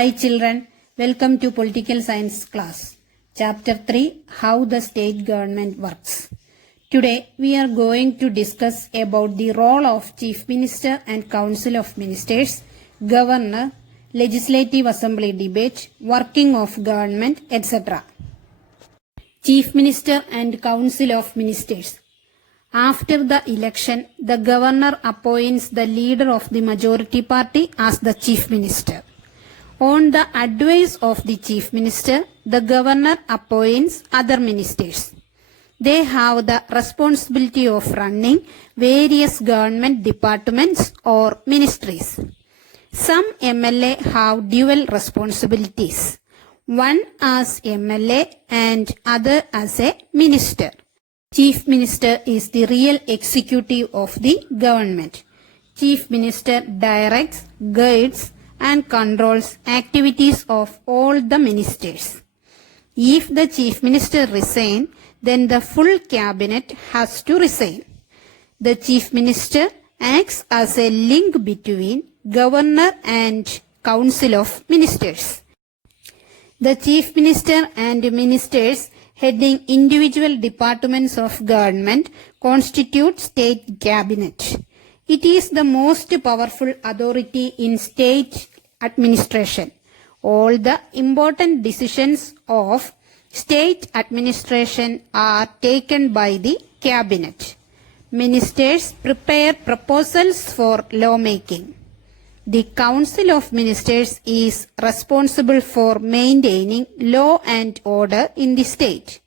Hi children, welcome to Political Science class. Chapter 3, How the State Government Works. Today we are going to discuss about the role of Chief Minister and Council of Ministers, Governor, Legislative Assembly debate, working of government, etc. Chief Minister and Council of Ministers. After the election, the governor appoints the leader of the majority party as the Chief Minister. On the advice of the Chief Minister, the governor appoints other ministers. They have the responsibility of running various government departments or ministries. Some MLA have dual responsibilities, one as MLA and other as a minister. Chief Minister is the real executive of the government. Chief Minister directs, guides, and controls activities of all the ministers. If the Chief Minister resigns, then the full cabinet has to resign. The Chief Minister acts as a link between Governor and Council of Ministers. The Chief Minister and ministers heading individual departments of government constitute state cabinet. It is the most powerful authority in state administration. All the important decisions of state administration are taken by the cabinet. Ministers prepare proposals for lawmaking. The Council of Ministers is responsible for maintaining law and order in the state.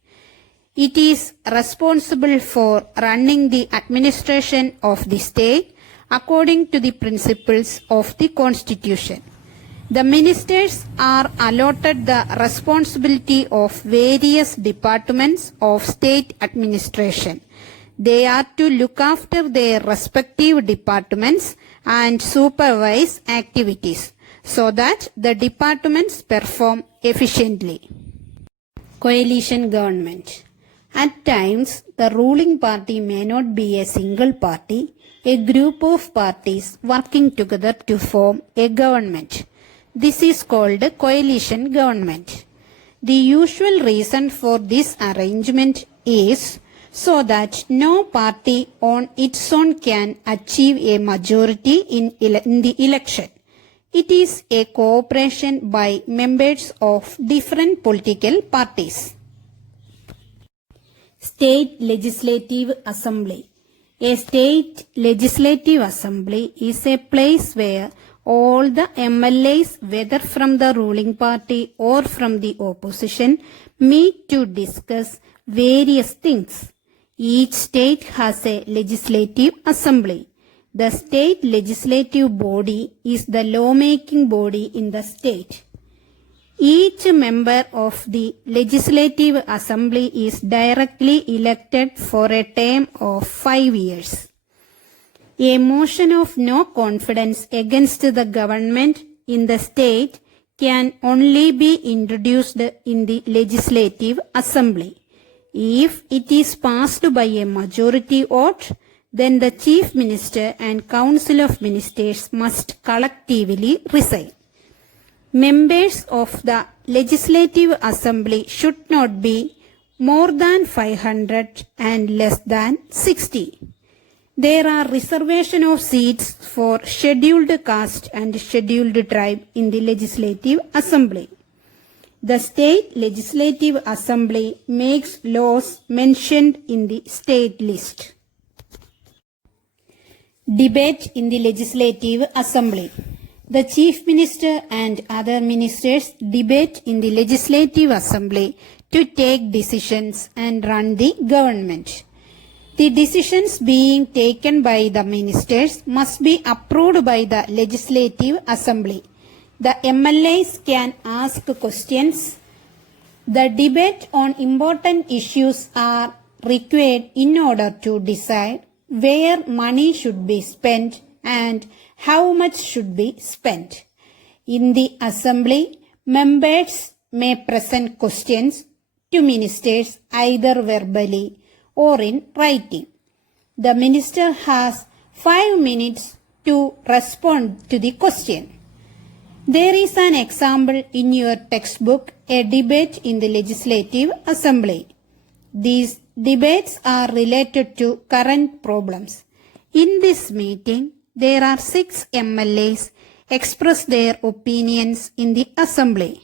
It is responsible for running the administration of the state according to the principles of the Constitution. The ministers are allotted the responsibility of various departments of state administration. They are to look after their respective departments and supervise activities so that the departments perform efficiently. Coalition government. At times, the ruling party may not be a single party, a group of parties working together to form a government. This is called coalition government. The usual reason for this arrangement is so that no party on its own can achieve a majority in the election. It is a cooperation by members of different political parties. State Legislative Assembly. A state legislative assembly is a place where all the MLAs, whether from the ruling party or from the opposition, meet to discuss various things. Each state has a legislative assembly. The state legislative body is the lawmaking body in the state. Each member of the legislative assembly is directly elected for a term of 5 years. A motion of no confidence against the government in the state can only be introduced in the legislative assembly. If it is passed by a majority vote, then the Chief Minister and Council of Ministers must collectively resign. Members of the Legislative Assembly should not be more than 500 and less than 60. There are reservation of seats for scheduled caste and scheduled tribe in the Legislative Assembly. The State Legislative Assembly makes laws mentioned in the state list. Debate in the Legislative Assembly. The Chief Minister and other ministers debate in the Legislative Assembly to take decisions and run the government. The decisions being taken by the ministers must be approved by the Legislative Assembly. The MLAs can ask questions. The debate on important issues are required in order to decide where money should be spent and how much should be spent. In the assembly, members may present questions to ministers either verbally or in writing. The minister has 5 minutes to respond to the question. There is an example in your textbook, a debate in the Legislative Assembly. These debates are related to current problems. In this meeting, there are 6 MLAs express their opinions in the Assembly.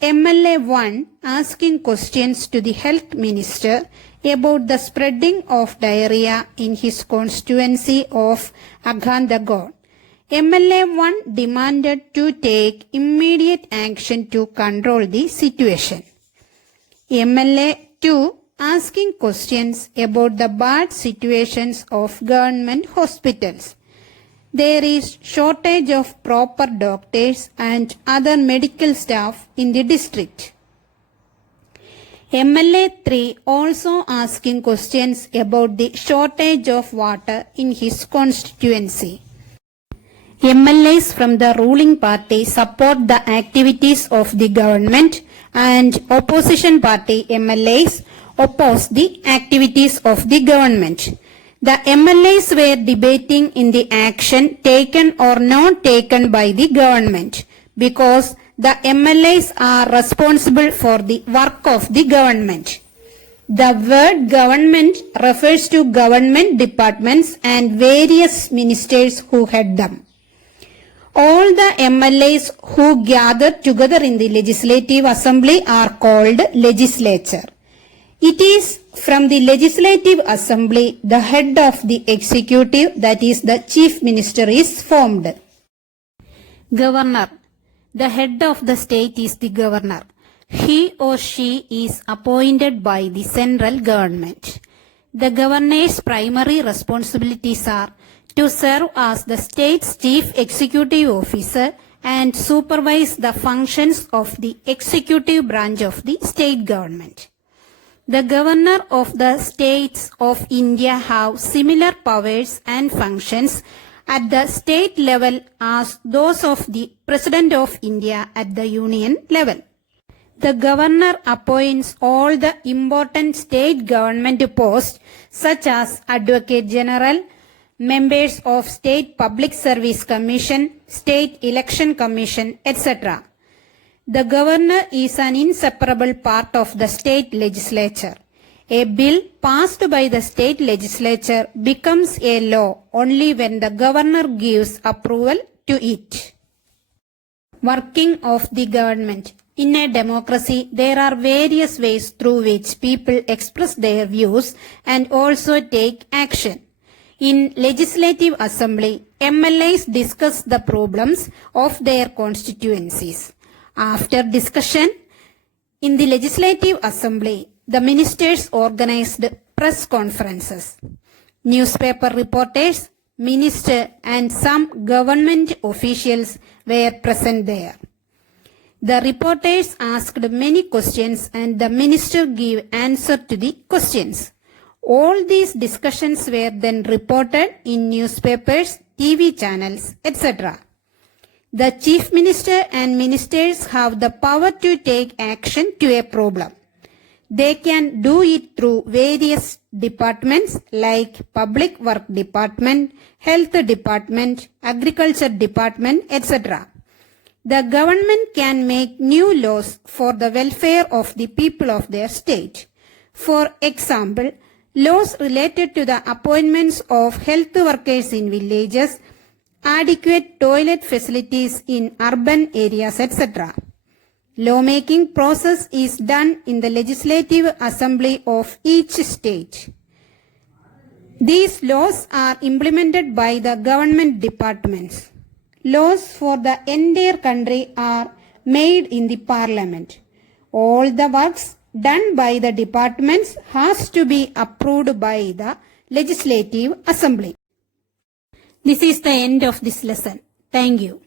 MLA 1 asking questions to the Health Minister about the spreading of diarrhea in his constituency of Aghandagon. MLA 1 demanded to take immediate action to control the situation. MLA 2 asking questions about the bad situations of government hospitals. There is shortage of proper doctors and other medical staff in the district. MLA 3 also asking questions about the shortage of water in his constituency. MLAs from the ruling party support the activities of the government and opposition party MLAs oppose the activities of the government. The MLAs were debating in the action taken or not taken by the government because the MLAs are responsible for the work of the government. The word government refers to government departments and various ministers who head them. All the MLAs who gathered together in the Legislative Assembly are called legislature. It is from the Legislative Assembly the head of the executive, that is the Chief Minister, is formed. Governor. The head of the state is the governor. He or she is appointed by the central government. The governor's primary responsibilities are to serve as the state's chief executive officer and supervise the functions of the executive branch of the state government. The governor of the states of India have similar powers and functions at the state level as those of the President of India at the union level. The governor appoints all the important state government posts such as Advocate General, members of State Public Service Commission, State Election Commission, etc. The governor is an inseparable part of the state legislature. A bill passed by the state legislature becomes a law only when the governor gives approval to it. Working of the government. In a democracy, there are various ways through which people express their views and also take action. In Legislative Assembly, MLAs discuss the problems of their constituencies. After discussion, in the Legislative Assembly, the ministers organized press conferences. Newspaper reporters, minister and some government officials were present there. The reporters asked many questions and the minister gave answer to the questions. All these discussions were then reported in newspapers, TV channels, etc. The chief minister and ministers have the power to take action to a problem. They can do it through various departments like Public Work Department, Health Department, Agriculture Department, etc. The government can make new laws for the welfare of the people of their state. For example, laws related to the appointments of health workers in villages, adequate toilet facilities in urban areas, etc. Lawmaking process is done in the Legislative Assembly of each state. These laws are implemented by the government departments. Laws for the entire country are made in the Parliament. All the works done by the departments has to be approved by the Legislative Assembly. This is the end of this lesson. Thank you.